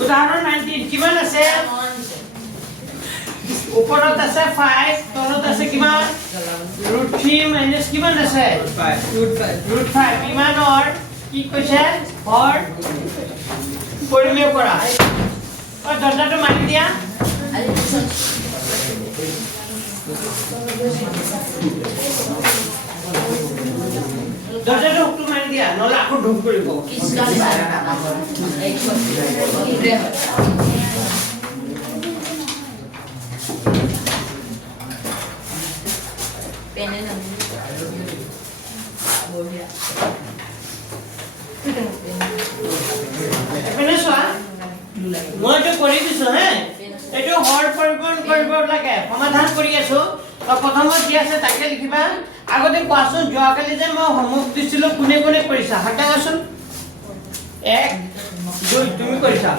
উদাহৰণ 19 কিমান আছে ওপৰত আছে 5 তলত আছে কিমান √3 মাইনাস কিমান আছে √5 ইমানৰ কি কৈছে হৰ পৰিমেয় কৰা অ দৰ্জাটো মাৰি দিয়া দৰ্জাটো হুকটো মাৰি দিয়া নহলে আকৌ ঢুক কৰিব পেনে না বঢ়িয়া এপেনে সোৱা মইতো কৰি দিছো হে এটো হৰ পৰিবৰ্তন কৰিব লাগে সমাধান কৰি আছো তো প্ৰথমত কি আছে তাকে লিখিবা আগতে কোৱাচোন যোৱাকালি যে মই হোমৱৰ্ক দিছিলো কোনে কোনে কৰিছা হাতাঙাচোন 1 2 তুমি কৰিছা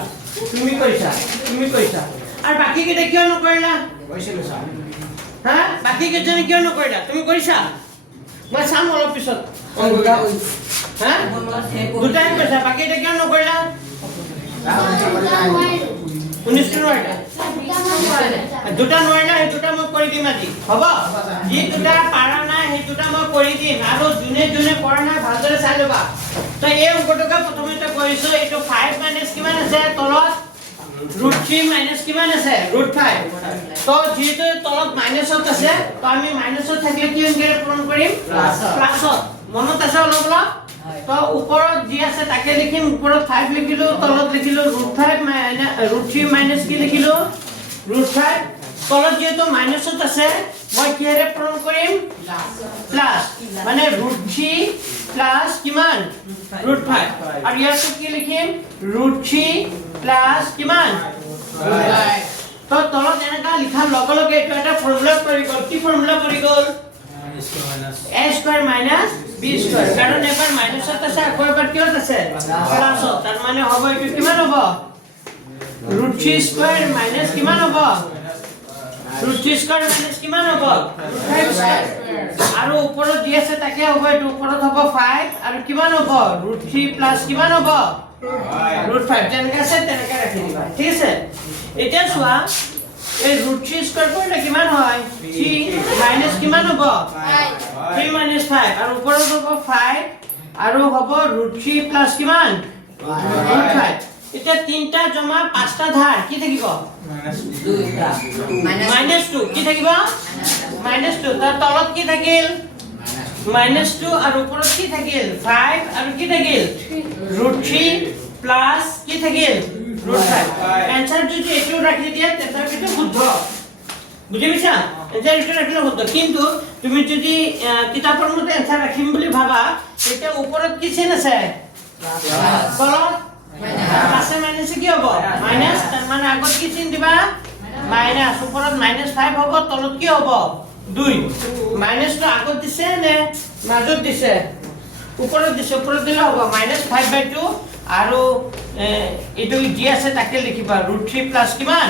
আৰু বাকি কেইটা কিয় নকৰিলা কৈছিলো স্যাৰ হা বাকি কেইজনে কিয় নকৰিলা তুমি কৰিছা মই চাম অলপ পিছত হা দুটাই কৈছা বাকি কেইটা কিয় নকৰিলা 19 নকৰিলা দুটা নকৰিলা এই দুটা মই কৰি দিম আজি হ'ব যি দুটা পাৰা নাই সেই দুটা মই কৰি দিম আৰু জুনে জুনে কৰা নাই ভালদৰে চাই লবা তো এই অংকটোকে প্ৰথমতে কৰিছো এইটো 5 মাইনাস কিমান আছে তলত √3 মাইনাস কিমান আছে √5 তো যেটো তলত মাইনাসত আছে তো আমি মাইনাসত থাকিলে কি অংকেৰে পূৰণ কৰিম প্লাসত মনত আছে অলপ অলপ তো ওপৰত যি আছে তাকে লিখিম ওপৰত 5 লিখিলো তলত লিখিলো √5 √3 মাইনাস কি লিখিলো √5 তলত যেটো মাইনাসত আছে মই কিহেৰে পূৰণ কৰিম প্লাস মানে √3 প্লাস কিমান √5 আৰু ইয়াত কি লিখিম √3 প্লাস কিমান তো তলত এনেকা লিখাৰ লগে লগে এটা এটা ফৰ্মুলা কৰি গল কি ফৰ্মুলা কৰি গল a square minus b square কাৰণ এবাৰ মাইনাসত আছে আকৌ এবাৰ কিহত আছে প্লাসত তাৰ মানে হ'ব এইটো কিমান হ'ব √3 স্কয়ার মাইনাস কিমান হ'ব √3 স্কয়ার মাইনাস কিমান হ'ব √5 স্কয়ার আৰু ওপৰত দি আছে তাকে হ'ব এইটো ওপৰত হ'ব 5 আৰু কিমান হ'ব √3 প্লাস কিমান হ'ব √5 যেনেকৈ আছে তেনেকৈ ৰাখি দিবা ঠিক আছে এতিয়া চোৱা এই √3 স্কয়াৰ কৰিলে কিমান হয় 3 মাইনাস কিমান হ'ব 3 মাইনাস 5 আৰু ওপৰত হ'ব 5 আৰু হ'ব √3 প্লাস কিমান √5 এটা তিনটা জমা পাঁচটা ধাৰ কি থাকিব -2 কি থাকিব -2 তাৰ তলত কি থাকিল -2 আৰু ওপৰত কি থাকিল 5 আৰু কি থাকিল √3 প্লাস কি থাকিল √5 आंसर যদি এটো ৰাখি দিয়া তেতা কিন্তু শুদ্ধ বুজি পাইছা आंसर এটো ৰাখিলে শুদ্ধ কিন্তু তুমি যদি কিতাপৰ মতে आंसर ৰাখিম বুলি ভাবা এটা ওপৰত কি চিন আছে তলত প্লাসে মাইনাসে কি হ'ব মাইনাস তাৰ মানে আগত কি চিন দিবা মাইনাস ওপৰত -5 হ'ব তলত কি হ'ব 2 মাইনাসটো আগত দিছে নে মাজত দিছে ওপৰত দিছে ওপৰত দিলে হ'ব -5/2 আৰু এটো জি আছে তাকে লিখিবা √3 প্লাস কিমান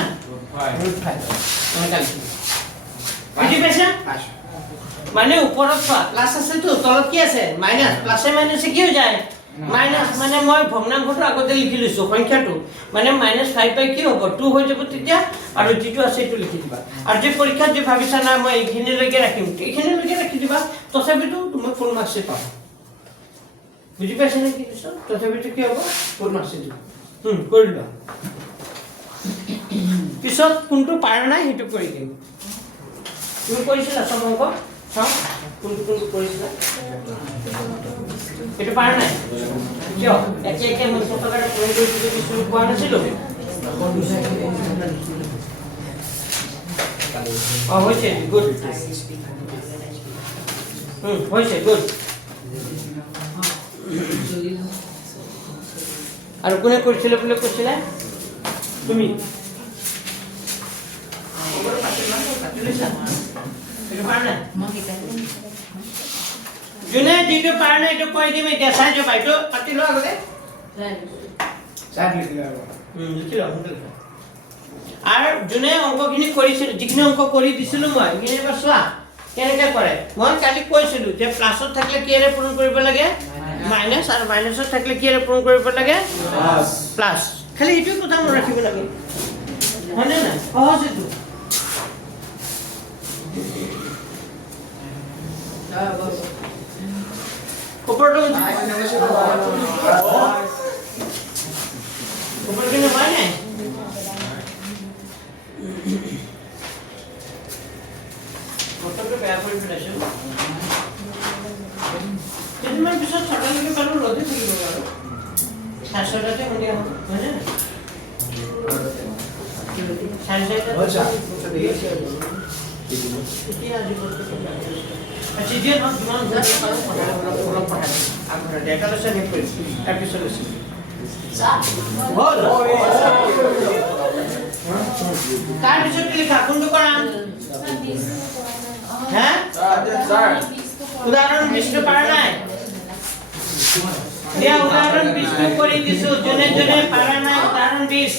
√5 বুজি পাইছা মানে ওপৰত প্লাস আছে তো তলত কি আছে মাইনাস প্লাসে মাইনাসে কি হৈ যায় মাইনাস মানে মই ভগ্নাংশটো আগতে লিখি লৈছো সংখ্যাটো মানে -5 বাই কি হ'ব 2 হৈ যাব তেতিয়া আৰু যেটো আছে এটো লিখি দিবা আৰু যে পৰীক্ষাত যে ভাবিছা না মই এইখিনিলৈকে ৰাখিম এইখিনিলৈকে ৰাখি দিবা তথাপিতো তুমি ফুল মাৰ্কস পাবা বুজি পাইছা নে কি কৈছো তথাপিতো কি হ'ব ফুল মাৰ্কস দিবা কৰিবা পিছত কোনটো পাৰ নাই হেতু কৰি দিম তুমি কৰিছিলা সব অংক চাও কোনটো কৰিছিলা এটো পাৰ নাই কিয় একে একে মই ফটোগ্ৰাফ কৰি দিছিলো কিছু কোৱা নাছিলো হৈছে গুড হৈছে গুড আৰু কোনে কৰিছিল বুলি কৈছিলা তুমি জুনে দিটো পাৰ নাই এটো কৈ দিম এতিয়া চাই যাবা এটো পাতি ল আগতে চাই দিছিলা লিখিলা আৰু জুনে অংকখিনি কৰিছিল যিখিনি অংক কৰি দিছিলো মই এনে বাছৱা কেনেকৈ কৰে মই কালি কৈছিলো যে প্লাসত থাকিলে কিৰে পূৰণ কৰিব লাগে মাইনাছ আৰু মাইনাছত থাকিলে কি পূৰণ কৰিব লাগে প্লাছ খালি এইটো কথা মনত ৰাখিব লাগে হয়নে নাই সহজ এইটো ওপৰটো ওপৰটো হয় নাই বতৰটো বেয়া কৰি পেলাইছো কেইদিনমান পিছত ছটালৈকে পালোঁ ৰ'দে থাকিব বাৰু চাৰে ছটাতে সন্ধিয়া হ'ব হয়নে চাৰে চাৰিটা এতিয়া আজি বস্তুটো যিয়ে নহওক যিমান ধৰিব পাৰোঁ অলপ পঢ়াই আগবঢ়াই দিয়ে এটা লৈছে শেষ কৰিছোঁ তাৰপিছত লৈছোঁ তাৰপিছত কি লিখা কোনটো কৰাম হে উদাহৰণ 20 পাৰা নাই এতিয়া উদাহৰণ 20 কৰি দিছো যোনে যোনে পাৰা নাই উদাহৰণ 20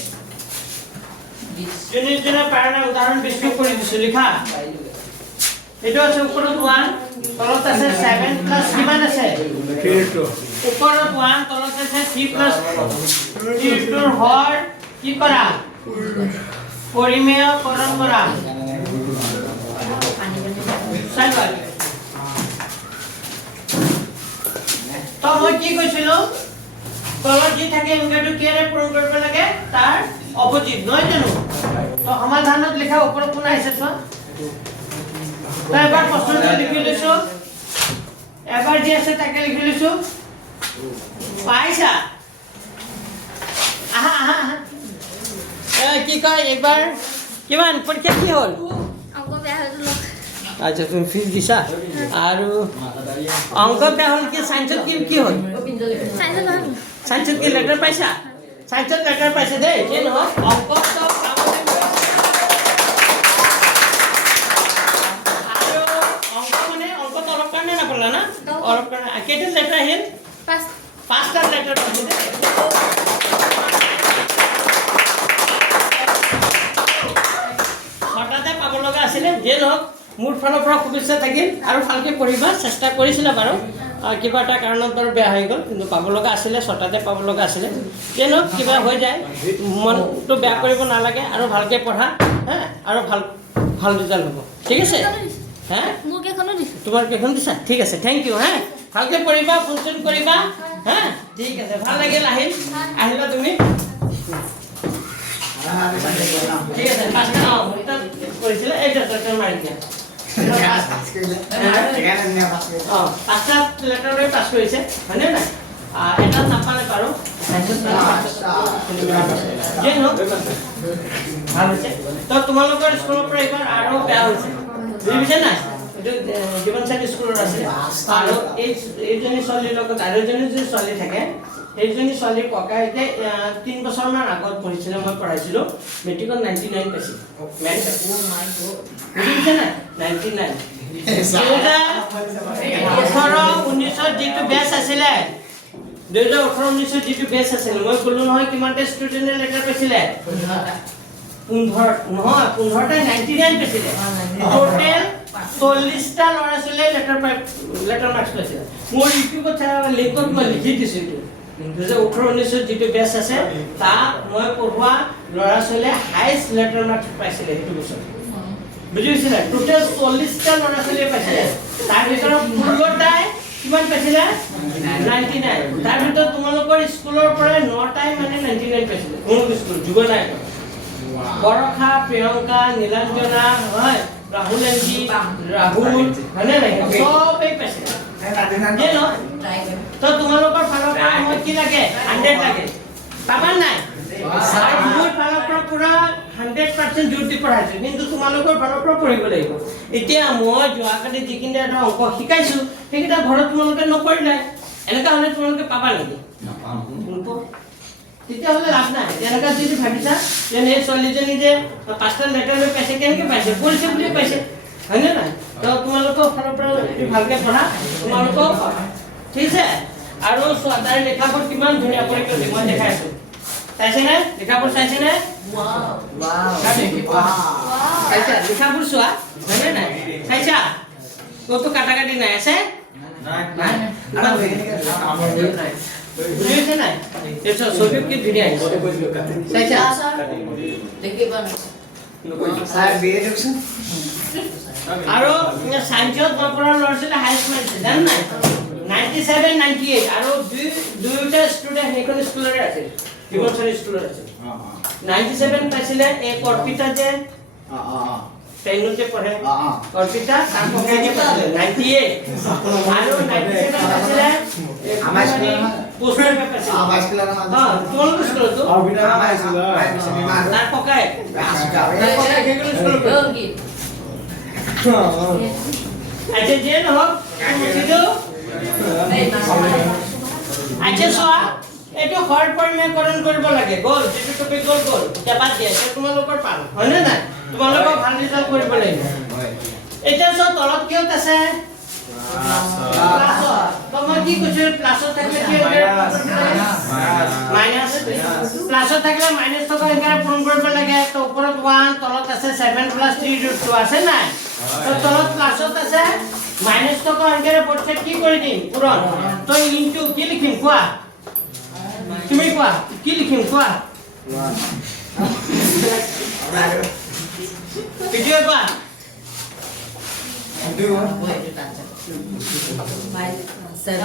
যোনে যোনে পাৰা নাই উদাহৰণ 20 কৰি দিছো লিখা এইটো আছে ওপৰত 1 তলত আছে 7 প্লাস কিমান আছে 3 ওপৰত 1 তলত আছে 3 প্লাস 3 টুৰ হৰ কি কৰা পৰিমেয়কৰণ কৰা চাইবা তো মই কি কৈছিলো তলত যি থাকে ইংৰাজীটো কিৰে পূৰণ কৰিব লাগে তাৰ অপোজিট নহয় জানো তো সমাধানত লিখা ওপৰত কোন আহিছে চোৱা তো এবাৰ প্ৰশ্নটো লিখি লৈছো এবাৰ যি আছে তাকে লিখি লৈছো পাইছা আহা আহা কি কয় এবাৰ কিমান পৰীক্ষা কি হ'ল অংক বেয়া হ'ল আচ্ছা তুমি ফিজ দিছা আৰু অংক বেয়া হ'ল কি সায়েন্সত কি হ'ল সায়েন্সত কি লেটাৰ পাইছা সায়েন্সত লেটাৰ পাইছে দেই কি নহয় অংক তো কামতে আৰু অংক মানে অংক অলপ কাৰণে নাপালা না অলপ কাৰণে কেইটা লেটাৰ আহিল পাঁচটা লেটাৰ পাইছে দেই হঠাতে পাব লগা আছিলে যে নহওক মোৰ ফালৰ পৰা শুভেচ্ছা থাকিল আৰু ভালকে পঢ়িবা চেষ্টা কৰিছিলা বাৰু কিবা এটা কাৰণত বাৰু বেয়া হৈ গ'ল কিন্তু পাব লগা আছিলে ছটাতে পাব লগা আছিলে যে নহওক কিবা হৈ যায় মনটো বেয়া কৰিব নালাগে আৰু ভালকে পঢ়া হা আৰু ভাল ৰিজাল্ট হ'ব ঠিক আছে হা মোৰ কেইখনো দিছো তোমাৰ কেইখন দিছা ঠিক আছে থেংক ইউ হা ভালকে পঢ়িবা ফোন কৰিবা হা ঠিক আছে ভাল লাগিল আহিলা তুমি ঠিক আছে পাঁচটা কৰিছিলে এই ডক্টৰ মাৰি দিয়া পাঁচটা লেটাৰলৈ পাছ কৰিছে হয়নে নাই এটা নাপালে বাৰু ভাল হৈছে তো তোমালোকৰ স্কুলৰ পৰা এইবাৰ আৰু বেয়া হৈছে বুজিছে নাই এইটো জীৱন সাথী স্কুলৰ আছে আৰু এইজনী ছোৱালীৰ লগত আৰু এজনী যদি ছোৱালী থাকে সেইজনী ছোৱালীৰ ককাই এতিয়া 3 বছৰমান আগত পঢ়িছিলে মই পঢ়াইছিলোঁ মেট্ৰিকত 99 পাইছিল বুজিছে নাই 99 2018-19 যিটো বেচ আছিলে 2018-19 যিটো বেচ আছিলে মই ক'লো নহয় কিমানটা ষ্টুডেণ্টে লেটাৰ পাইছিলে 15টা 99 পাইছিলে টোটেল 40টা ল'ৰা ছোৱালীয়ে লেটাৰ মাৰ্কছ পাইছিলে মোৰ ইউটিউবত লিংকত মই লিখি দিছোঁ এইটো 2018-19 যিটো বেচ আছে তাত মই পঢ়োৱা ল'ৰা ছোৱালীয়ে হাইষ্ট লেটাৰ মাৰ্কছ পাইছিলে সেইটো বছৰ বুজিছিলে টোটেল 40টা ল'ৰা ছোৱালীয়ে পাইছিলে তাৰ ভিতৰত 16টাই কিমান পাইছিলে 99 তাৰ ভিতৰত তোমালোকৰ স্কুলৰ পৰা 9টাই মানে 99 পাইছিলে কোন স্কুল যুগনাই বৰখা প্ৰিয়ংকা নীলাঞ্জনা হয় ৰাহুল এনজি ৰাহুল হয়নে নাই চবেই পাইছিলে তো তোমালোকৰ ফালৰ পৰা মই কি লাগে 100 লাগে পাবা নাই মোৰ ফালৰ পৰা পুৰা 100% জোৰ দি পঢ়াইছো কিন্তু তোমালোকৰ ফালৰ পৰা পঢ়িব লাগিব এতিয়া মই যোৱাকালি যিখিনি এটা অংক শিকাইছো সেইকেইটা ঘৰত তোমালোকে নকৰিলে এনেকা হ'লে তোমালোকে পাবা নেকি তেতিয়াহ'লে লাভ নাই তেনেকা যদি ভাবিছা যে এই ছোৱালীজনী যে 5টা লেটাৰ লৈ পাইছে কেনেকৈ পাইছে পঢ়িছে বুলি পাইছে হয়নে নাই তো তোমালোকৰ ফালৰ পৰা ভালকে পঢ়া তোমালোকক ঠিক আছে আৰু তাই লেখাবোৰ কিমান ধুনীয়া কৰি কৰিছে মই দেখাইছো চাইছেনে লেখাবোৰ চাইছেনে চাইছা লেখাবোৰ চোৱা হয়নে নাই চাইছা ক'তো কাটা কাটি নাই আছে বুজিছে নাই এইটো ছবি কি ধুনীয়া চাইছা আৰু সাইন্সত নপঢ়া ল'ৰা-ছোৱালী হাইষ্ট মাৰিছে জান নাই 97 98 আৰু দুইটা ষ্টুডেন্ট সেইখন স্কুলৰে আছিল ডিভোশন স্কুলৰ আছিল 97 পাইছিলে এই কৰ্পিতা যে টেনুতে পঢ়ে কৰ্পিতা তাৰ পঢ়াইছে 98 আৰু 97 পাইছিলে আমাৰ স্কুলৰ পোষ্টৰ পাইছিলে আমাৰ স্কুলৰ তোমালোকৰ স্কুলত তো আমাৰ স্কুলৰ তাৰ পকাই সেইখন স্কুলৰ আচ্ছা যে নহওক বুজিছো আচ্ছা চোৱা এইটো হৰ পৰিমেয়কৰণ কৰিব লাগে গ'ল যেটো টপিক গ'ল বাদ দিয়া তোমালোকৰ পাল হয়নে নাই তোমালোকৰ ভাল ৰিজাল্ট কৰিব লাগিব এতিয়া চোৱা তলত কিহত আছে প্লাছত মই কি কৈছো প্লাছত থাকিলে কি হ'ব মাইনাছ প্লাছত থাকিলে মাইনাছ থকা একেবাৰে পূৰণ কৰিব লাগে তো ওপৰত 1 তলত আছে 7 + 3√2 আছে নাই তো তলত প্লাছত আছে মাইনাছ থকা একেবাৰে পড়ছে কি কৰি দিম পূৰণ তো ইনটু কি লিখিম কোৱা তুমি কোৱা কি লিখিম কোৱা ভিডিও কোৱা 7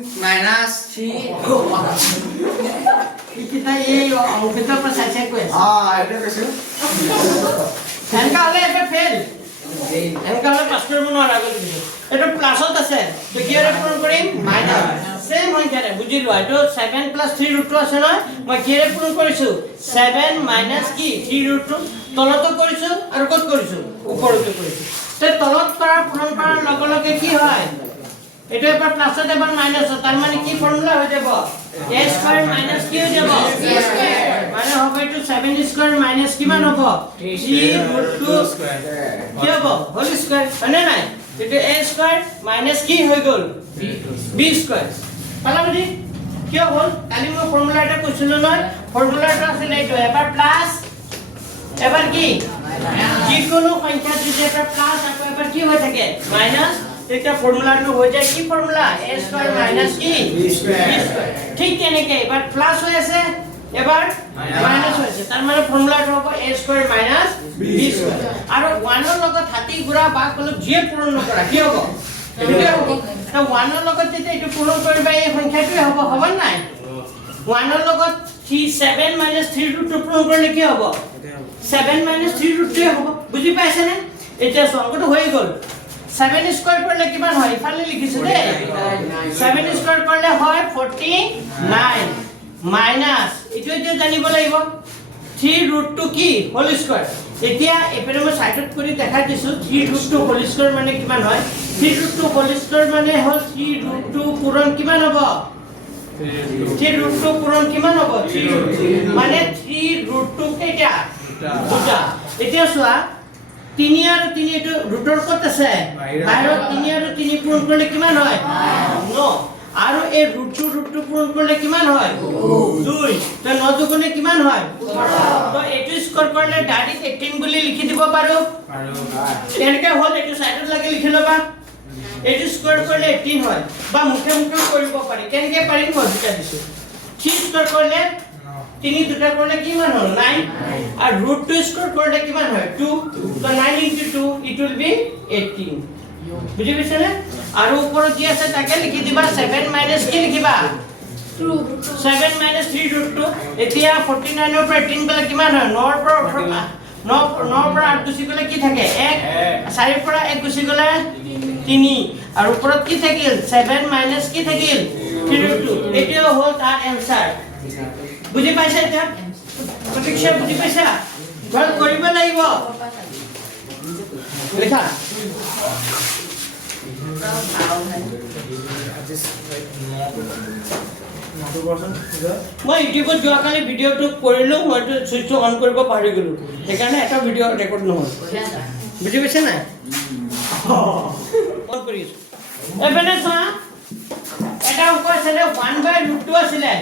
- 3 kita এই অঙ্কিত প্রসেসে কই এটা কইছো এনেকা হলে এটা ফেল এনেকা হলে পাস কৰিব নোৱাৰা গলি এটা প্লাসত আছে তো কি হলে পূৰণ কৰিম মাইনাস সেম হৈ যায় বুজিলো এইটো 7 + 3√2 আছে ন মই কি হলে পূৰণ কৰিছো 7 - কি 3√2 তলত কৰিছো আৰু কত কৰিছো ওপৰতে কৰিছো তে তলত কৰা পূৰণ কৰাৰ লগে লগে কি হয় এটা এবাৰ প্লাসত এবাৰ মাইনাস তার মানে কি ফর্মুলা হৈ যাব a স্কয়ার মাইনাস কি হৈ যাব a স্কয়ার মানে হবে এটো 7 স্কয়ার মাইনাস কিমান হ'ব 3√2 স্কয়ার কি হ'ব হোল স্কয়ার মানে নাই এটো a স্কয়ার মাইনাস কি হৈ গল b স্কয়ার পালা বুজি কি হ'ল কালি মই ফর্মুলা এটা কৈছিলো নহয় ফর্মুলাটা আছিল এইটো এবাৰ প্লাস এবাৰ কি যিকোনো সংখ্যা যদি এটা প্লাস আকৌ এবাৰ কি হৈ থাকে মাইনাস এটা ফৰ্মুলাটো হৈ যায় কি ফৰ্মুলা a স্কয়াৰ মাইনাস কি b স্কয়াৰ ঠিক তেনেকে এবাৰ প্লাস হৈ আছে এবাৰ মাইনাস হৈ আছে তাৰ মানে ফৰ্মুলাটো হ'ব a square minus b square আৰু 1 ৰ লগত হাতী গুৰা বা কলক যে পূৰণ নকৰা কি হ'ব এটো হ'ব তো 1 ৰ লগত যেতিয়া এটো পূৰণ কৰিবা এই সংখ্যাটোৱে হ'ব হ'ব নাই 1 ৰ লগত 7 - 3√2 পূৰণ কৰিলে কি হ'ব 7 - 3√2 হ'ব বুজি পাইছে নে এতিয়া সংখ্যাটো হৈ গ'ল 7 স্কয়ার করলে কিমান হয় ইফালে লিখিছো দে 7 স্কয়ার করলে হয় 49 মাইনাস এটো যে জানিব লাগিব 3√2 কি হোল স্কয়ার এতিয়া এপেৰে মই সাইডত কৰি দেখাই দিছো 3√2 হোল স্কয়াৰ মানে কিমান হয় 3√2 হোল স্কয়াৰ মানে হল 3√2 পূৰণ কিমান হ'ব 3√2 পূৰণ কিমান হ'ব 3 মানে 3√2 কেইটা দুটা এতিয়া চোৱা 3 আৰু 3 এটো ৰুটৰ কত আছে বাহিৰত 3 আৰু 3 পূৰণ কৰিলে কিমান হয় 9 আৰু এই ৰুটটো পূৰণ কৰিলে কিমান হয় 2 তো 9 দুগুণে কিমান হয় তো এটো স্কয়ার কৰিলে ডাইৰেক্ট 18 বুলি লিখি দিব পাৰো এনেকে হল এটো সাইডত লাগি লিখি লবা এটো স্কয়াৰ কৰিলে 18 হয় বা মুখে মুখে কৰিব পাৰি কেনেকে পাৰি মই বুজাই দিছো 3 স্কয়াৰ কৰিলে 3 দুটা কৰিলে কিমান হল 9 আৰু √2 স্কয়াৰ কৰিলে কিমান হয় 2 তো 9 * 2 it will be 18 বুজি পাইছানে আৰু ওপৰত কি আছে তাকে লিখি দিবা 7 - কি লিখিবা 2 7 - 3√2 এতিয়া 49 ৰ পৰা 18 গলে কিমান হয় 9 ৰ পৰা 9 পৰা 8 গুচি গলে কি থাকে 1 4 ৰ পৰা 1 গুচি গলে 3 আৰু ওপৰত কি থাকিল 7 - কি থাকিল 3√2 এটো হ'ল তাৰ এনসাৰ বুজি পাইছা এটা প্ৰতীক্ষা বুজি পাইছা ঘৰ কৰিব লাগিব লেখা মই ইউটিউবত যোৱাকালি ভিডিঅ'টো কৰিলো মইতো সুইচটো অন কৰিব পাহৰি গলো সেইকাৰণে এটা ভিডিঅ' ৰেকৰ্ড নহল বুজি পাইছা না অন কৰিছো এফালে চোৱা এটা অংক আছিলে 1/√2 আছিলে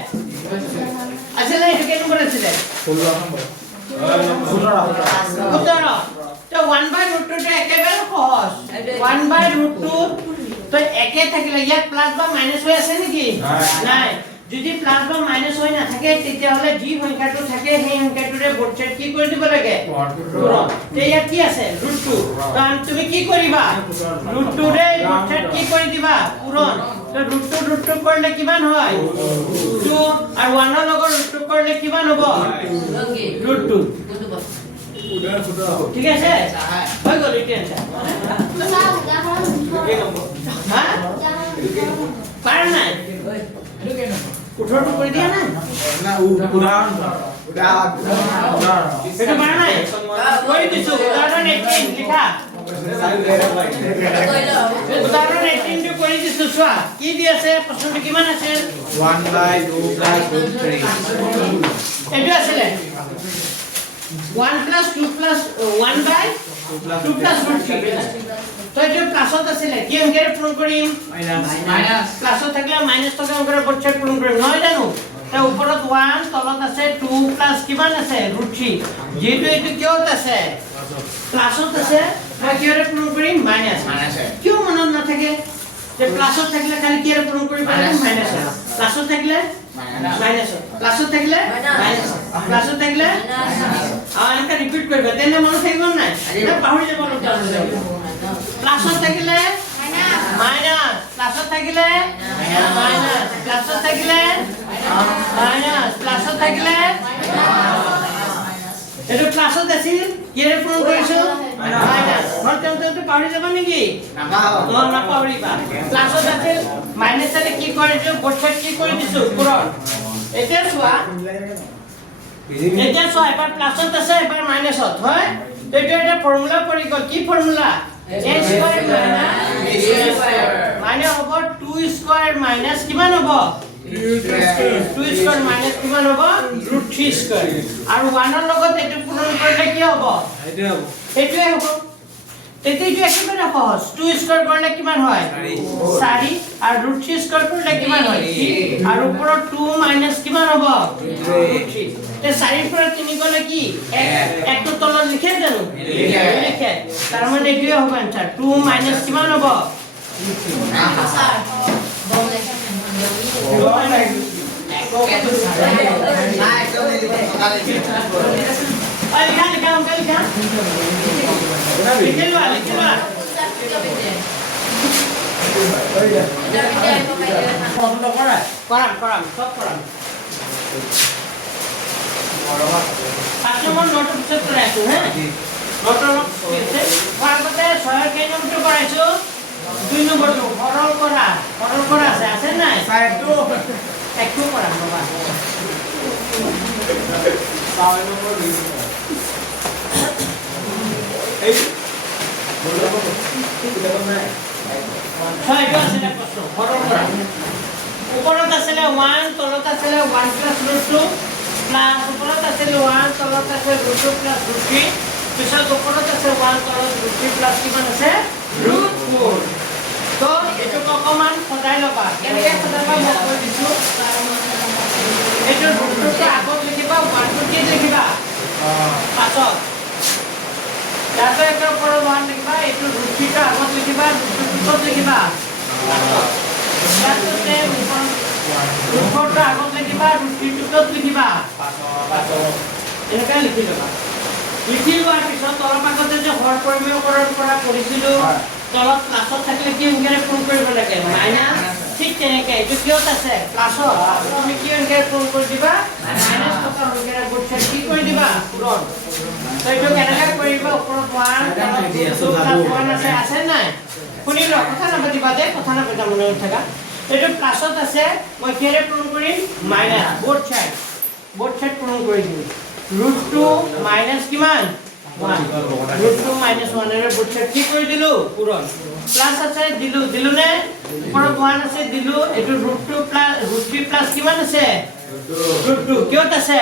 আসলে এটা কেন নম্বর আছিলে 16 নম্বর 17 তো 1/√2 টা একেবারে সহজ 1/√2 তো একে থাকিলে ইয়াত প্লাস বা মাইনাস হৈ আছে নেকি নাই যদি প্লাস বা মাইনাস হৈ না থাকে তেতিয়া হলে যি সংখ্যাটো থাকে সেই সংখ্যাটোৰে বোৰ্ড সেট কি কৰি দিব লাগে পূৰণ তে ইয়াত কি আছে √2 তো তুমি কি কৰিবা √2 ৰে বোৰ্ড সেট কি কৰি দিবা পূৰণ তো √2 কৰিলে কিমান হয় 2 আৰু 1 ৰ লগত √2 কৰিলে কিমান হ'ব √2 ঠিক আছে হৈ গ'ল এতিয়া হা পাৰ নাই উঠৰটো কৰি দিয়া নাই না উদাহৰণ এটা পাৰ নাই কৰি দিছো উদাহৰণ 18 লিখা উদাহৰণ 18 টো কৰি দিছো চোৱা কি দি আছে প্ৰশ্নটো কিমান আছে 1/2 + √3 এইটো আছিল 1 + 2 + 1/2 + √3 তো এইটো প্লাসত আছিল কি অংকেৰে পূৰণ কৰিম মাইনাস প্লাসত থাকিলে মাইনাস থকা অংকেৰে বোৰ্ড সেট পূৰণ কৰিম নহয় জানো তে ওপৰত 1 তলত আছে 2 প্লাস কিমান আছে √3 যেটো এইটো কিয়ত আছে প্লাসত আছে মই কিয়ৰে পূৰণ কৰিম মাইনাস কিয় মনত নাথাকে যে প্লাসত থাকিলে খালি কিয়ৰে পূৰণ কৰিব লাগে মাইনাস প্লাসত থাকিলে মাইনাস প্লাসত থাকিলে মাইনাস প্লাসত থাকিলে এনেকা ৰিপিট কৰিবা তেনে মনত থাকিব নাই এটা পাহৰি যাব প্লাসত থাকিলে মাইনাস প্লাসত থাকিলে মাইনাস প্লাসত থাকিলে মাইনাস প্লাসত থাকিলে এটো প্লাসত আছিল কিৰে পূৰণ কৰিছো মাইনাস ঘৰতে পাহৰি যাব নেকি না পাহৰিবা প্লাসত আছিল মাইনাস আছে কি কৰিছো বোৰ্ড সেট কি কৰি দিছো পূৰণ এতিয়া চোৱা এবাৰ প্লাসত আছে এবাৰ মাইনাসত হয় এইটো এটা ফৰ্মুলা কৰি গল কি ফৰ্মুলা a² মানে হ'ব 2² মাইনাস কিমান হ'ব 2² মাইনাস কিমান হ'ব √3² আৰু 1 ৰ লগত এটো পূৰণ কৰিলে কি হ'ব এইটোৱে হ'ব তেতিয়াটো একেবাৰে সহজ 2² কৰিলে কিমান হয় 4 আৰু √3² কৰিলে কিমান হয় 3 আৰু ওপৰত 2 মাইনাস কিমান হ'ব 3 তে 4 ৰ পৰা 3 গলে কি 1 টো তলত লিখে জানো লিখে তাৰ মানে এইটোৱে হ'ব আনসাৰ 2 মাইনাস কিমান হ'ব কৰাম সব কৰাম মই নোটৰ পিছত কৰি আছো হা নোটৰ পিছত আগতে 6 কেই নম্বৰটো কৰাইছো 2 নম্বৰটো সৰল কৰা আছে নাই একটু কৰা বাবা 6 নম্বৰ এই ছয়টো আছে না প্ৰশ্ন সৰল কৰা ওপৰত আছে 1 তলত আছে 1 + √2 প্লাস ওপৰত আছে 1 তলত আছে √2 + √3 পিছত ওপৰত আছে 1 তলত √3 প্লাস কিমান আছে √4 তো এটো অকমান সদাই লবা কেনেকৈ সদাবা মই কৈ দিছো এটো √2 আগত লিখিবা 1 টো কি লিখিবা পাছত তাতে এটো ওপৰত 1 লিখিবা এটো √3 টো আগত লিখিবা √2 টো লিখিবা পাছত তাতে ওপৰত টো আগত লিখিবা √3 টো লিখিবা পাছত এনেকা লিখি লবা লিখি লোৱাৰ পিছত তলৰ পাকতে যে হৰ পৰিমেয়কৰণ কৰা কৰিছিলো তলত প্লাসত থাকিলে কি অংকেৰে পূৰণ কৰিব লাগে মাইনাস ঠিক তেনেকৈ এইটো কিয়ত আছে প্লাসত তুমি কি অংকেৰে পূৰণ কৰি দিবা মাইনাস থকা অংকেৰে বোৰ্ড সেট কি কৰি দিবা পূৰণ তো এইটো কেনেকৈ কৰিবা ওপৰত 1 তলত 1 আছে নাই শুনি ল কথা নাপাতিবা দে কথা নাপাতা মনত থাকা এইটো প্লাসত আছে মই কিৰে পূৰণ কৰিম মাইনাস বোৰ্ড সেট পূৰণ কৰি দিম √2 মাইনাস কিমান 1 √2 - 1 এৰ বোৰ্ড সেট কি কৰি দিলো পূৰণ প্লাস আছে দিলু নে ওপৰত 1 আছে দিলু এটো √2 + √3 প্লাস কিমান আছে √2 কিয়ত আছে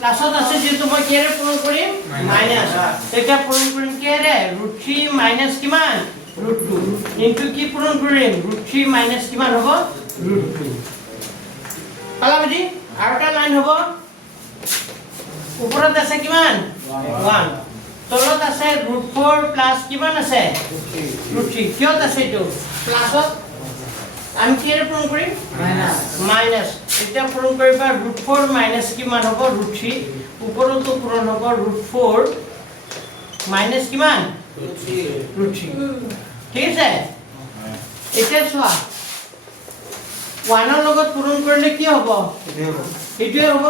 প্লাসত আছে যেটো মই কিৰে পূৰণ কৰিম মাইনাস এটা পূৰণ কৰিম কিৰে √3 মাইনাস কিমান √2 ইনটু কি পূৰণ কৰিম √3 মাইনাস কিমান হ'ব √2 পালা বুজি আৰু এটা লাইন হ'ব ওপৰত আছে কিমান 1 তলত আছে √4 প্লাস কিমান আছে √3 কিয়ত আছে এইটো প্লাসত আমি কি এর পূরণ করি মাইনাস এটা পূরণ কৰিবা √4 মাইনাস কিমান হ'ব √3 উপৰতো পূৰণ হ'ব √4 মাইনাস কিমান √3 ঠিক আছে এটা চোৱা 1 ৰ লগত পূৰণ কৰিলে কি হ'ব এইটোৱে হ'ব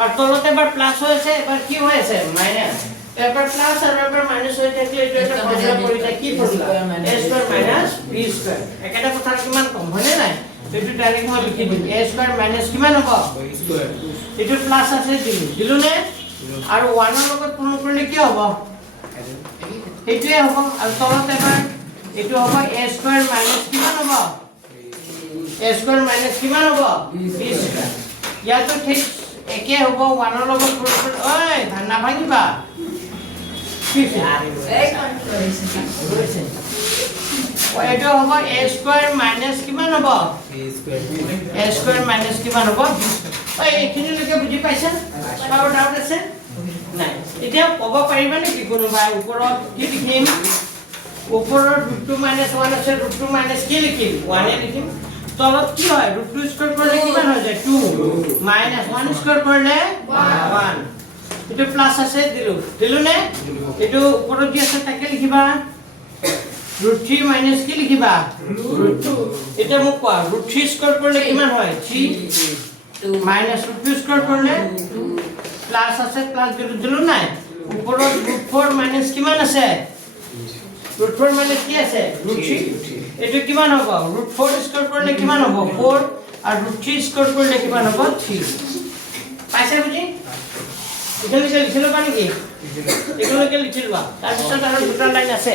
আৰু তলতে এবাৰ প্লাস হৈ আছে এবাৰ কি হৈ আছে মাইনাস এবাৰ প্লাস আৰু এবাৰ মাইনাস হৈ থাকিলে এইটো এটা ফৰ্মুলা কৰি থাকে কি ফৰ্মুলা a² - b² একেটা কথা কিমান কম হয়নে নাই এইটো ডাইৰেক্ট মই লিখি দিম a² - কিমান হ'ব এইটো প্লাস আছে দিলো নে আৰু 1 ৰ লগত পূৰণ কৰিলে কি হ'ব এইটোৱে হ'ব আৰু তলত এবাৰ এইটো হ'ব a² - কিমান হ'ব a² - কিমান হ'ব b² ইয়াতো ঠিক একে হ'ব 1 ৰ লগত পূৰণ কৰি ঐ ধান্দা ভাঙিবা এইটো হ'ব a² - কিমান হ'ব a² - কিমান হ'ব ঐ এইখিনিলৈকে বুজি পাইছা কাৰো ডাউট আছে নাই এতিয়া ক'ব পাৰিবা নেকি কোনোবাই ওপৰত কি লিখিম ওপৰত √2 - 1 আছে √2 - কি লিখিম 1 এ লিখিম তলত কি হয় √2² কৰিলে কিমান হৈ যায় 2 -1² কৰিলে 1 এটো প্লাস আছে দিলো নে এটো ওপৰত দি আছে তাকে লিখিবা √3 - কি লিখিবা √2 এটা মোক কোৱা √3² কৰিলে কিমান হয় 3 -√2² কৰিলে প্লাস আছে প্লাস দিলো নাই ওপৰত √4 - কিমান আছে √4 - কি আছে √3 এটো কিমান হ'ব √4² কৰিলে কিমান হ'ব 4 আৰু √3² কৰিলে কিমান হ'ব 3 পাইছা বুজি এখানে লিখিলো পানি কি এগুলোকে লিখিলবা তার পিছত আৰু দুটা লাইন আছে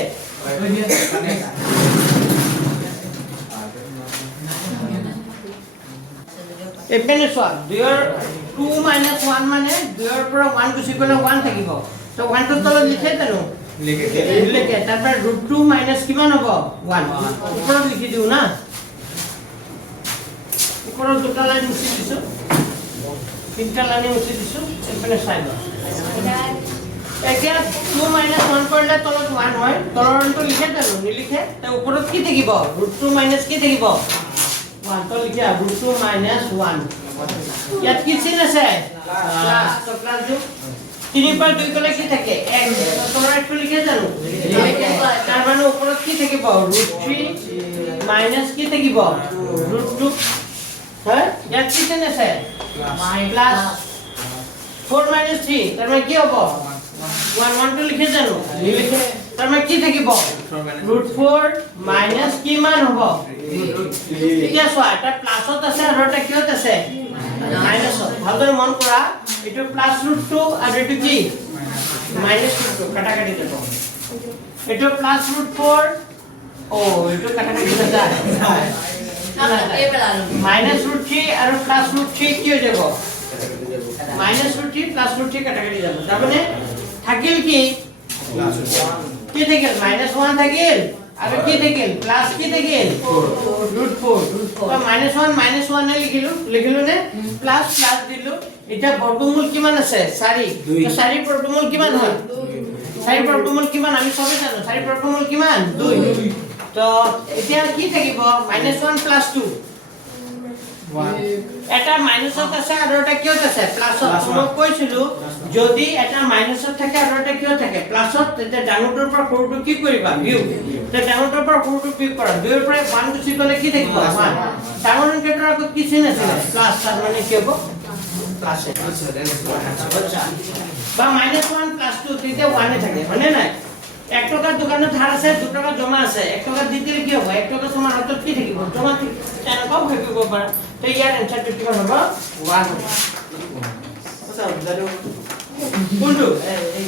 এপেনে সোয়া 2 - 1 মানে 2 ৰ পৰা 1 গুছি গলে 1 থাকিব তো 1 টো তলত লিখে জানো লিখে তাৰপৰ √2 - কিমান হ'ব 1 ওপৰত লিখি দিও না ওপৰত দুটা লাইন মুছি দিছো তিনটা লাইন মুছি দিছো এপেনে চাই লও এতিয়া 2 - 1 কৰিলে তলত 1 হয় তলৰটো লিখে জানো নিলিখে তে ওপৰত কি থাকিব √2 - কি থাকিব 1 তো লিখা √2 - 1 ইয়াত কি চিন আছে প্লাস তো প্লাস দিও 3 पर 2 কলে কি থাকে 1 তলৰ একটো লিখে জানো তাৰ মানে ওপৰত কি থাকিব √3 - কি থাকিব √2 হয় ইয়াত কি চিন আছে প্লাস 4 - 3 তাৰ মানে কি হ'ব 1 টো লিখে জানো লিখে তাৰ মানে কি থাকিব √4 - কিমান হ'ব এতিয়া চোৱা এটা প্লাসত আছে আৰু এটা কিহত আছে মাইনাসত ভালদৰে মন কৰা এটো প্লাস √2 আৰু এটো কি -√2 কাটাকাটি যাব এটো প্লাস √4 ও এটো কাটাকাটি যায় -√3 আৰু প্লাস √3 কি হৈ যাব -√3 প্লাস √3 কাটাকাটি যাব তাৰ মানে থাকিল কি কি থাকিল -1 থাকিল আৰু কি থাকিল প্লাস কি থাকিল √4 তো -1 -1 লিখিলো নে প্লাস প্লাস দিলো এটা বৰ্গমূল কিমান আছে 4 তো 4 বৰ্গমূল কিমান হয় 4 বৰ্গমূল কিমান আমি সবে জানো 4 বৰ্গমূল কিমান 2 তো এতিয়া কি থাকিব -1 + 2 এটা মাইনাসত আছে আৰু এটা কিহত আছে প্লাসত মই কৈছিলো যদি এটা মাইনাসত থাকে আৰু এটা কিহত থাকে প্লাসত তেতিয়া ডাঙৰটোৰ পৰা সৰুটো কি কৰিবা বিয়োগ তে ডাঙৰটোৰ পৰা সৰুটো বিয়োগ কৰা 2 ৰ পৰা 1 গুছি গলে কি থাকিব 1 ডাঙৰ সংখ্যাটোৰ আগত কি চিন আছে প্লাস তাৰ মানে কি হ'ব প্লাস বা -1 + 2 তেতিয়া 1 এ থাকে মানে নাই 1 টকাৰ দোকানত ধাৰ আছে 2 টকা জমা আছে 1 টকা দিলে কি হ'ব 1 টকা তোমাৰ হাতত কি থাকিব জমা থাকিব তেনেকুৱাও ভাবিব পাৰা তো ইয়াৰ এনসারটো কি হ'ব 1 আচ্ছা জানো কোনটো এই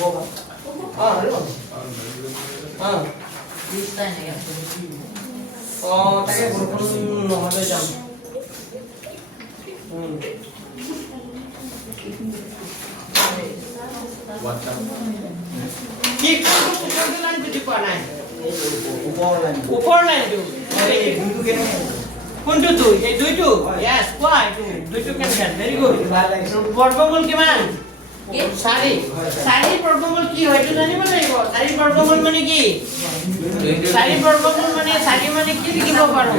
হ'ব হলো লিস্টটা নাই তাকে বৰষুণ নহলে যাম কি কোনটো লাইন বুজি পোৱা নাই ওপৰ লাইনটো কোনটো দুই এই দুইটো यस কোৱা এইটো দুইটো কেনসেল ভেৰি গুড বৰ্গমূল কিমান চাৰি চাৰি বৰ্গমূল কি হয় এইটো জানিব লাগিব চাৰি বৰ্গমূল মানে কি চাৰি বৰ্গমূল মানে চাৰি মানে কি লিখিব পাৰো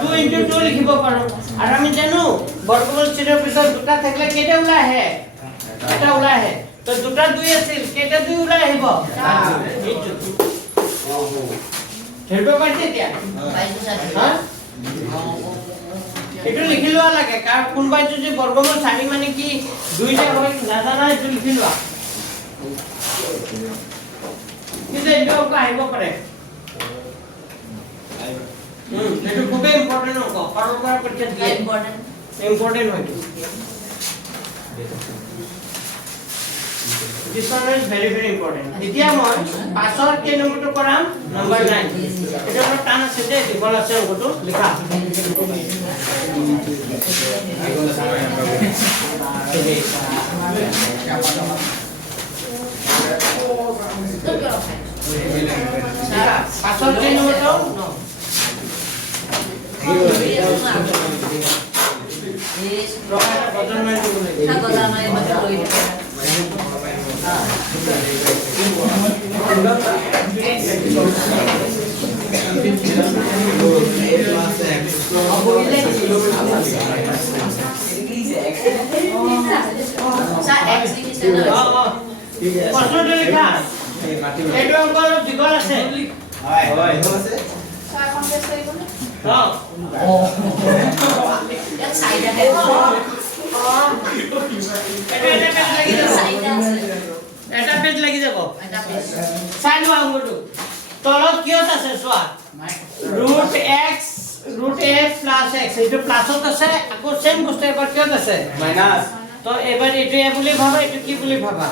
2 into 2 লিখিব পাৰো আৰু আমি জানো বৰ্গমূল চিহ্নৰ পিছত দুটা থাকিলে কেইটা ওলাই আহে এটা ওলাই আহে তো দুটা 2 আছিল কেইটা 2 ওলাই আহিব ধৰিব পাৰিছে এতিয়া হা এটো লিখি লোৱা লাগে কাৰণ কোনবাই যদি বৰ্গমূল 4 মানে কি 2 টা হয় নাজানা এটো লিখি লোৱা কিন্তু এটো আহিব পাৰে এটো খুব ইম্পৰ্টেন্ট অংক সৰল কৰাৰ পৰীক্ষাত দিয়ে ইম্পৰ্টেন্ট হয় This one is very important. এতিয়া মই পাছৰ কে নম্বৰটো কৰাম নম্বৰ 9 এটা অলপ টান আছে দে দীঘল আছে অংকটো লিখা পাছৰ কে নম্বৰটো প্ৰশ্নটো লিখা এইটো অংক অলপ দীঘল আছে এটা পেজ লাগি যাব চাই লোৱা অংকটো তলত কিয়ত আছে চোৱা √x এইটো প্লাছত আছে আকৌ সেম বস্তু এবাৰ কিয়ত আছে মাইনাস তো এবাৰ এইটো এ বুলি ভাবা এইটো কি বুলি ভাবা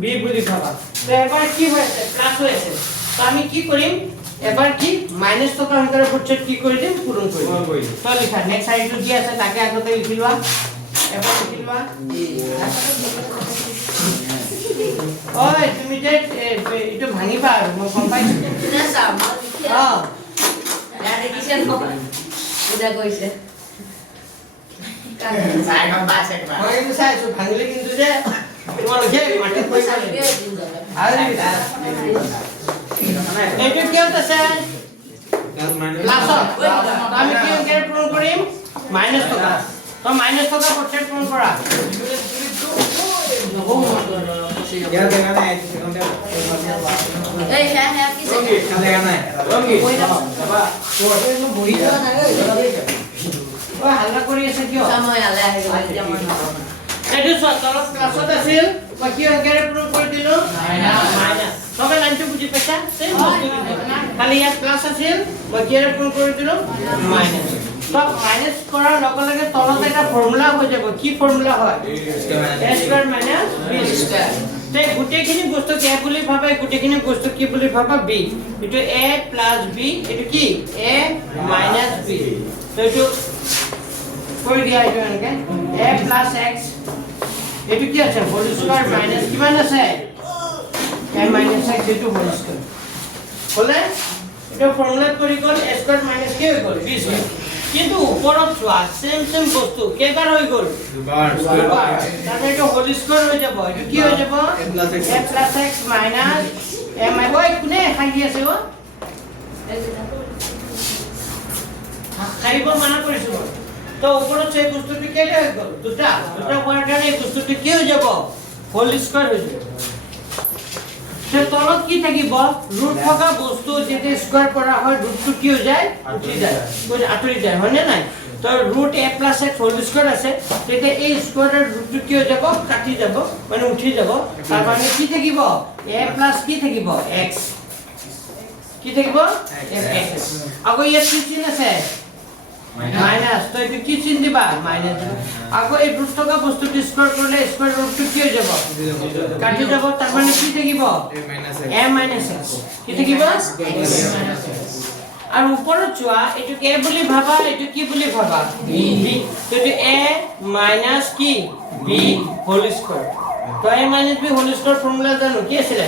বি বুলি ভাবা তো এবাৰ কি হৈ আছে প্লাস হৈ আছে তো আমি কি কৰিম এবাৰ কি মাইনাস টকা ভিতৰৰ ফুটছেট কি কৰি দিম পূৰণ কৰি দিম তো লিখা নেক্সট সাইডটো কি আছে তাকে আগতে লিখি লোৱা এবাৰ লিখি লোৱা ওই তুমি যে এটো ভাঙিবা আৰু মই গম পাইছো না সাম অ ইয়া দেখিছেন উদা কইছে মই কিন্তু চাইছো ভাঙিলে কিন্তু যে তোমালোকে মাটিত পইচা এইটো কি আছে প্লাস আমি কি অংকের পূরণ করিম মাইনাস টকা তো মাইনাস টকা প্রত্যেক পূরণ করা ইয়াৰ দেখা নাই সেকন্ডে এই হ্যাঁ কি ওকে দেখা নাই ওকে বাবা বহি যোৱা নাই ও হাল্লা কৰি আছে কিয় সময় আলে আহে যেমন এইটো তলত ক্লাছত আছিল মই কি অংকেৰ পূৰণ কৰি দিলো মাইনাস সবে লাইনটো বুজি পাইছা সেই বস্তু খালি ইয়াত প্লাস আছিল মই কি পূৰণ কৰি দিলো মাইনাস তো মাইনাস কৰাৰ লগে লগে তলত এটা ফৰ্মুলা হৈ যাব কি ফৰ্মুলা হয় a square minus b square তে গুটেখিনি বস্তু কে বুলি ভাবা গুটেখিনি বস্তু কি বুলি ভাবা b এটো a + b এটো কি a - b তো এটো কৰি দিয়া এটো এনেকে a + x এটো কি আছে হোল স্কয়ার মাইনাস কিমান আছে a - x এটো হোল স্কয়ার হলে এটো ফর্মুলা কৰি গল a স্কয়াৰ মাইনাস কি হৈ গল b স্কয়াৰ কিন্তু উপৰত চোৱা সেম বস্তু কেইবাৰ হৈ গল দুবাৰ তাহলে এটো হোল স্কয়ার হৈ যাব এটো কি হৈ যাব a + x minus a - y কোনে খাই আছে ও খাইব মানা কৰিছো তো উপৰত সেই বস্তুটো কেইটা হৈ গল দুটা হোৱাৰ কাৰণে এই বস্তুটো কি হৈ যাব হোল স্কয়াৰ হৈ যাব সে তলত কি থাকিব ৰুট থকা বস্তু যেতে স্কয়াৰ কৰা হয় ৰুটটো কি হৈ যায় উঠি যায় কোন আতৰি যায় হয়নে নাই তো root a + x whole square আছে তেতে এই স্কয়াৰৰ ৰুটটো কি হৈ যাব কাটি যাব মানে উঠি যাব তাৰ মানে কি থাকিব a + কি থাকিব x কি থাকিব x আকৌ ইয়াত কি চিহ্ন আছে মাইনাস তো এটো কি চিহ্ন দিবা মাইনাস আকৌ এই ৰুট থকা বস্তুটো স্কয়াৰ কৰিলে স্কয়াৰ ৰুটটো কি হৈ যাব কাটি যাব তাৰ মানে কি থাকিব a - x কি থাকিব আৰু ওপৰত চোৱা এটো a বুলি ভাবা এটো কি বুলি ভাবা b তো এটো a - কি b হোল স্কয়ার তো a - b whole square formula জানো কি আছিল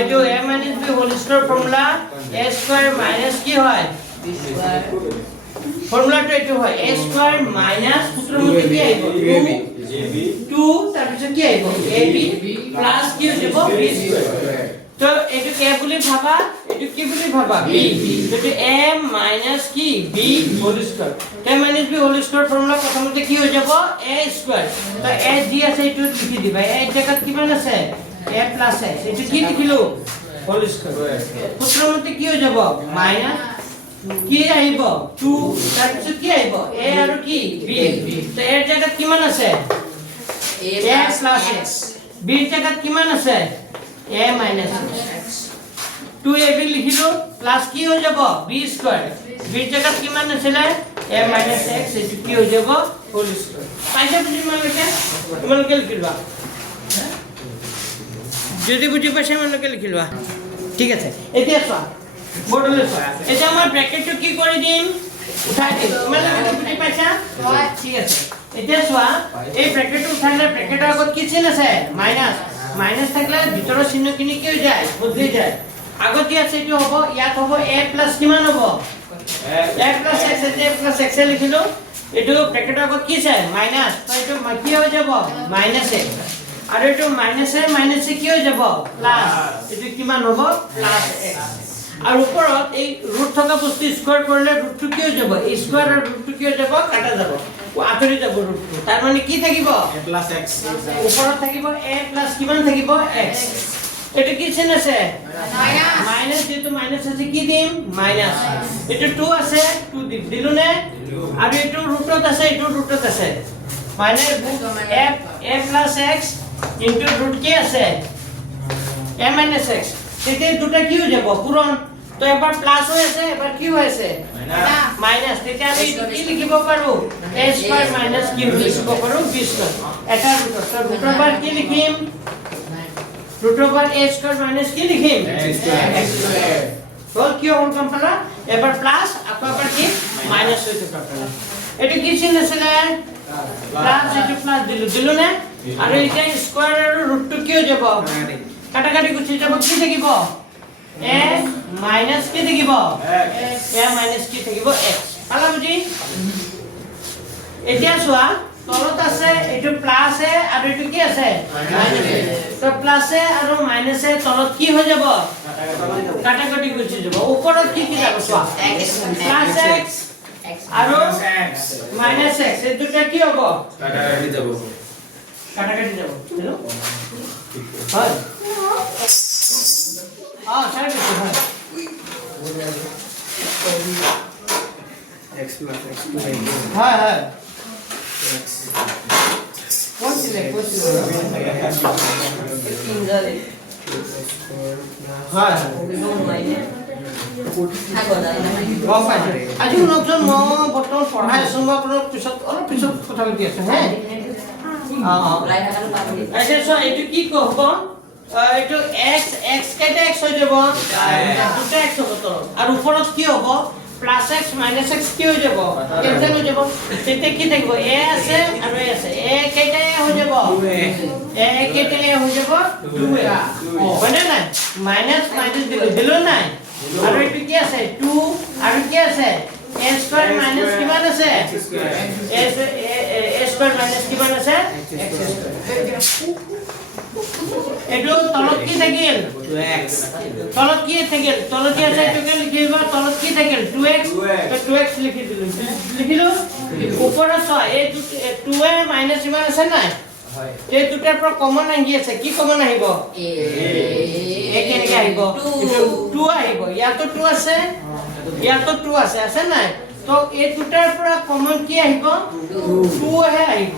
এটো a - b whole square formula a square minus কি হয় ফৰ্মুলাটো এইটো হয় a স্কয়াৰ মাইনাস সূত্ৰমতে কি আহিব 2 তাৰ পিছত কি আহিব ab প্লাস কি হৈ যাব b স্কয়াৰ তো এটো a বুলি ভাবা এটো কি বুলি ভাবা b তো a মাইনাস কি b whole square a minus b whole square formula প্ৰথমতে কি হৈ যাব a স্কয়ার তো a যি আছে এটো লিখি দিবা a জায়গাত কিমান আছে a প্লাস s এটো কি লিখিলো হোল স্কয়ার সূত্ৰমতে কি হৈ যাব মাইনাস কি আহিব 2 তাৰ পিছত কি আহিব a আৰু কি b তো a জায়গাত কিমান আছে a প্লাস x b জায়গাত কিমান আছে a minus x 2ab লিখিলো প্লাস কি হৈ যাব b স্কয়ার b জায়গাত কিমান আছিল a minus x এটো কি হৈ যাব হোল স্কয়ার পাইছা বুজি তোমালোকে লিখিবা যদি বুজি পাইছা তোমালোকে লিখিবা ঠিক আছে এতিয়া চোৱা বৰ্ডলে চোৱা এতিয়া মই ব্ৰ্যাকেটটো কি কৰি দিম উঠাই দিম তোমালোকে বুজি পাইছা হয় ঠিক আছে এতিয়া চোৱা এই ব্ৰ্যাকেটটো উঠাইলে ব্ৰ্যাকেটৰ আগত কি চিহ্ন আছে মাইনাস মাইনাস থাকলে ভিতৰৰ চিহ্নখিনি কি হৈ যায় বদলি যায় আগত কি আছে এটো হ'ব ইয়াত হ'ব a প্লাস কিমান হ'ব a প্লাস x আছে a প্লাস x লিখিলো এটো ব্ৰ্যাকেটৰ আগত কি আছে মাইনাস তো এটো কি হৈ যাব মাইনাস x আৰু এটো মাইনাস কি হৈ যাব প্লাস এটো কিমান হ'ব প্লাস x আৰু ওপৰত এই ৰুট থকা বস্তু স্কয়াৰ কৰিলে ৰুটটো কি হৈ যাব স্কয়াৰ আৰু ৰুটটো কি হৈ যাব কাটা যাব আতৰি যাব ৰুটটো তাৰ মানে কি থাকিব a plus x ওপৰত থাকিব a প্লাস কিমান থাকিব x এটো কি চিহ্ন আছে মাইনাস যেটো মাইনাস আছে কি দিম মাইনাস এটো 2 আছে 2 দিলু নে আৰু এটো ৰুটত আছে এটো ৰুটত আছে মানে a plus x into root কি আছে a minus x তেতে দুটা কি হৈ যাব পূৰণ তো এবাৰ প্লাস হৈ আছে এবাৰ কি হৈ আছে মাইনাস তেতে আমি কি লিখিব পাৰো a স্কয়াৰ মাইনাস কি লিখিব পাৰো b স্কয়াৰ এটা ৰুটৰ তো ৰুটৰ বাৰ কি লিখিম ৰুটৰ বাৰ a স্কয়াৰ মাইনাস কি লিখিম x স্কয়াৰ তো কি হ'ল কম্পালা এবাৰ প্লাস আকৌ এবাৰ কি মাইনাস হৈ যাব কম্পালা এটা কি চিহ্ন আছে প্লাস এটা প্লাস দিলু না আৰু এটা স্কয়াৰ আৰু ৰুটটো কি হৈ যাব কাটাকাটি গুছি যাব কি থাকিব a মাইনাস কি থাকিব x a মাইনাস কি থাকিব x পালা বুজি এতিয়া চোৱা তলত আছে এটো প্লাস এ আৰু এটো কি আছে মাইনাস তো প্লাস এ আৰু মাইনাস এ তলত কি হৈ যাব কাটাকাটি গুছি যাব ওপৰত কি কি যাব চোৱা প্লাস x আৰু মাইনাস x এই দুটা কি হ'ব কাটাকাটি যাব হেল্ল হয় sorry x plus x to হয় x কোনছিলে ইংৰাজী হয় আজি নতুন মই বৰ্তমান পঢ়াই আছো মই আপোনাৰ অলপ পিছত কথা পাতি আছো হে আচ্ছা সো এটো কি হ'ব এটো x কেটা x হৈ যাব দুটা x হ'ব তো আৰু ওপৰত কি হ'ব প্লাস x মাইনাস x কি হৈ যাব কেনসেল হৈ যাব তেতে কি থাকিব a আছে আৰু a আছে a কেটা হৈ যাব a কেটা হৈ যাব 2a মানে না মাইনাস দিলো নাই আৰু এটো কি আছে 2 আৰু কি আছে a স্কয়ার মাইনাস কিমান আছে a স্কয়ার মাইনাস কিমান আছে x স্কয়ার এটো তলত কি থাকিল 2x তলত কি থাকিল তলত কি আছে এটোকে লিখিবা তলত কি থাকিল 2x তো 2x লিখিলো ওপৰত আছে এই 2a মাইনাস কিমান আছে না হয় এই দুটাৰ পৰা কমন আহি আছে কি কমন আহিব a কেনেকৈ আহিব 2 আহিব ইয়াতো 2 আছে ইয়াতো 2 আছে আছে না তো এই দুটাৰ পৰা কমন কি আহিব 2 হে আহিব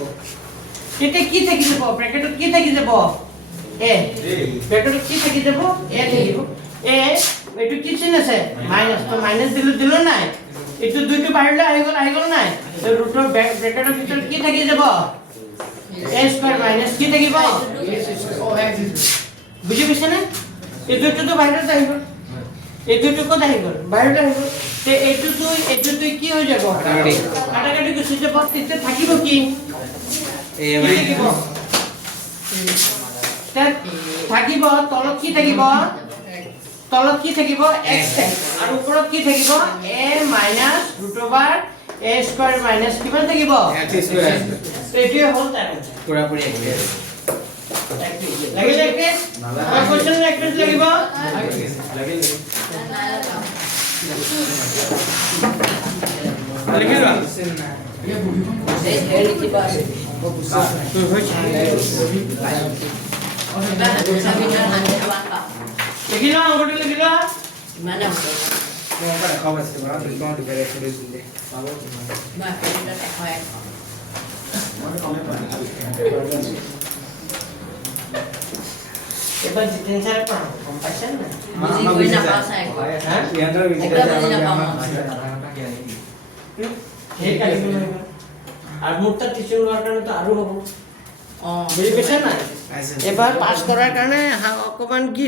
এতে কি থাকি যাব ব্র্যাকেটত কি থাকি যাব a ব্র্যাকেটত কি থাকি যাব a থাকিব a এটো কি চিহ্ন আছে মাইনাস তো মাইনাস দিলো নাই এটো দুইটো বাহিৰলৈ আহি গল নাই তো ৰুটৰ ব্ৰ্যাকেটৰ ভিতৰত কি থাকি যাব a স্কয়াৰ মাইনাস কি থাকিব বুজি পাইছে না এই দুইটো তো বাহিৰত আহিব এই দুইটো কত আহিব বাহিৰত আহিব তে এটো তুই কি হৈ যাব কাটাকাটি গুছি যাব তেতে থাকিব কি থাকিব তলত কি থাকিব x আৰু ওপৰত কি থাকিব a - √a a square minus কিমান থাকিব X square. এইটোৱে হ'ল তাৰ answer। পুৰা পুৰি একে। লাগিলে একে কোৱেশ্চন একে লাগিব লাগিল। লিখি লোৱা এই হেৰি কিবা আছে লিখি লোৱা অংকটো লিখি লোৱা ইমানে আছে মই অকল এখন আছে বাৰু দুখন দুবেৰে কৰি দিলে। মই পেটত এশ এবাৰ জিতেন ছাৰে পঢ়াব গম পাইছে নাই বুজি গৈ নাপাওঁ চাই হা ইহঁতৰ একদম বুজি নাপাওঁ সেই কালিটো নহয় আৰু মোৰ তাত টিউচন লোৱাৰ কাৰণেতো আৰু হ'ব অঁ বুজি পাইছা নাই আছে। এবাৰ পাছ কৰাৰ কাৰণে অকণমান কি